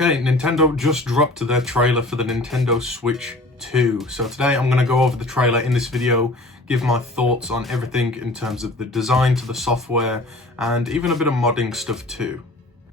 Okay, Nintendo just dropped their trailer for the Nintendo Switch 2. So today I'm going to go over the trailer in this video, give my thoughts on everything in terms of the design to the software, and even a bit of modding stuff too.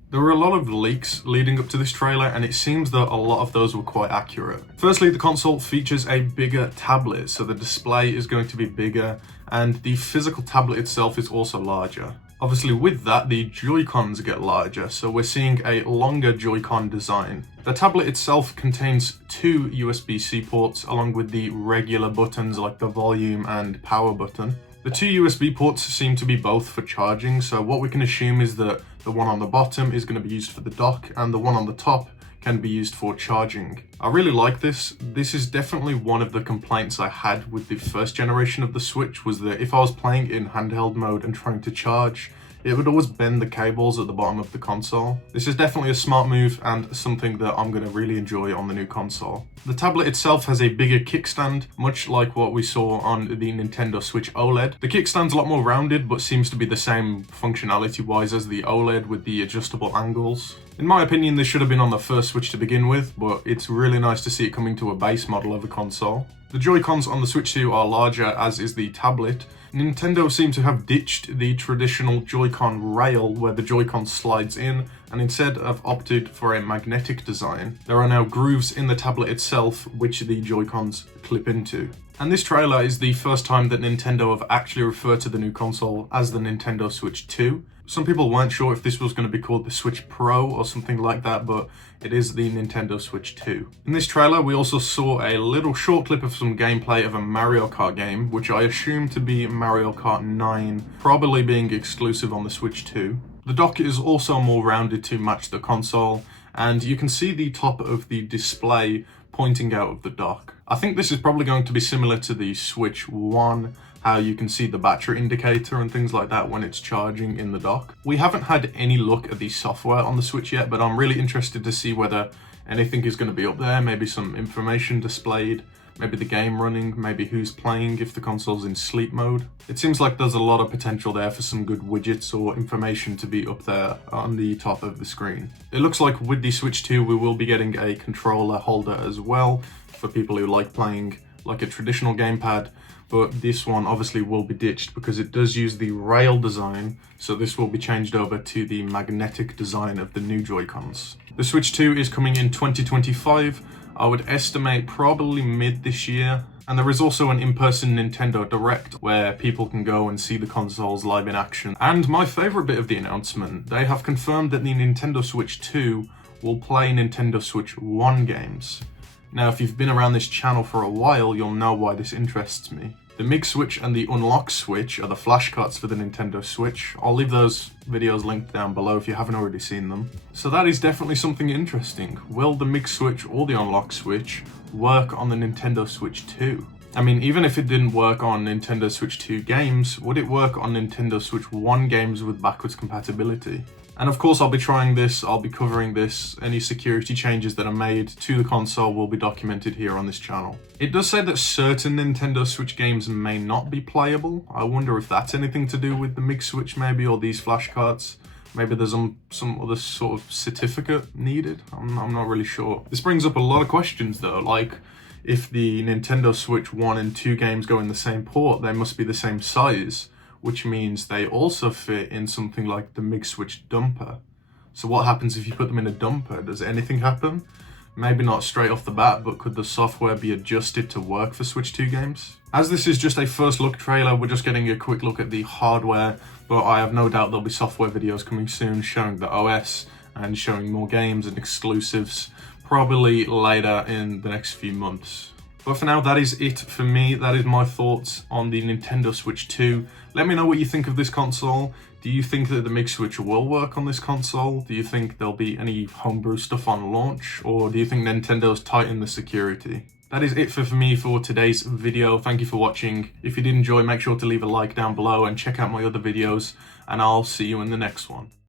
There were a lot of leaks leading up to this trailer, and it seems that a lot of those were quite accurate. Firstly, the console features a bigger tablet, so the display is going to be bigger, and the physical tablet itself is also larger. Obviously with that, the Joy-Cons get larger, so we're seeing a longer Joy-Con design. The tablet itself contains two USB-C ports along with the regular buttons like the volume and power button. The two USB ports seem to be both for charging, so what we can assume is that the one on the bottom is going to be used for the dock and the one on the top can be used for charging. I really like this. This is definitely one of the complaints I had with the first generation of the Switch, was that if I was playing in handheld mode and trying to charge, it would always bend the cables at the bottom of the console. This is definitely a smart move and something that I'm going to really enjoy on the new console. The tablet itself has a bigger kickstand, much like what we saw on the Nintendo Switch OLED. The kickstand's a lot more rounded, but seems to be the same functionality-wise as the OLED with the adjustable angles. In my opinion, this should have been on the first Switch to begin with, but it's really nice to see it coming to a base model of a console. The Joy-Cons on the Switch 2 are larger, as is the tablet. Nintendo seem to have ditched the traditional Joy-Con rail where the Joy-Con slides in, and instead have opted for a magnetic design. There are now grooves in the tablet itself which the Joy-Cons clip into. And this trailer is the first time that Nintendo have actually referred to the new console as the Nintendo Switch 2. Some people weren't sure if this was going to be called the Switch Pro or something like that, but it is the Nintendo Switch 2. In this trailer, we also saw a little short clip of some gameplay of a Mario Kart game, which I assume to be Mario Kart 9, probably being exclusive on the Switch 2. The dock is also more rounded to match the console, and you can see the top of the display pointing out of the dock. I think this is probably going to be similar to the Switch 1, how you can see the battery indicator and things like that when it's charging in the dock. We haven't had any look at the software on the Switch yet, but I'm really interested to see whether anything is going to be up there, maybe some information displayed, maybe the game running, maybe who's playing if the console's in sleep mode. It seems like there's a lot of potential there for some good widgets or information to be up there on the top of the screen. It looks like with the Switch 2 we will be getting a controller holder as well for people who like playing like a traditional gamepad, but this one obviously will be ditched because it does use the rail design, so this will be changed over to the magnetic design of the new Joy-Cons. The Switch 2 is coming in 2025, I would estimate probably mid this year, and there is also an in-person Nintendo Direct where people can go and see the consoles live in action. And my favourite bit of the announcement, they have confirmed that the Nintendo Switch 2 will play Nintendo Switch 1 games. Now, if you've been around this channel for a while, you'll know why this interests me. The MIG switch and the unlock switch are the flashcards for the Nintendo Switch. I'll leave those videos linked down below if you haven't already seen them. So that is definitely something interesting. Will the MIG switch or the unlock switch work on the Nintendo Switch 2? I mean, even if it didn't work on Nintendo Switch 2 games, would it work on Nintendo Switch 1 games with backwards compatibility? And of course I'll be trying this, I'll be covering this, any security changes that are made to the console will be documented here on this channel. It does say that certain Nintendo Switch games may not be playable. I wonder if that's anything to do with the MIG switch maybe, or these flashcards. Maybe there's some other sort of certificate needed, I'm not really sure. This brings up a lot of questions though, like if the Nintendo Switch 1 and 2 games go in the same port, they must be the same size, which means they also fit in something like the MIG switch dumper. So what happens if you put them in a dumper? Does anything happen? Maybe not straight off the bat, but could the software be adjusted to work for Switch 2 games? As this is just a first look trailer, we're just getting a quick look at the hardware, but I have no doubt there'll be software videos coming soon showing the OS and showing more games and exclusives, probably later in the next few months. But for now, that is it for me. That is my thoughts on the Nintendo Switch 2. Let me know what you think of this console. Do you think that the MIG switch will work on this console? Do you think there'll be any homebrew stuff on launch? Or do you think Nintendo's tightened the security? That is it for me for today's video. Thank you for watching. If you did enjoy, make sure to leave a like down below and check out my other videos, and I'll see you in the next one.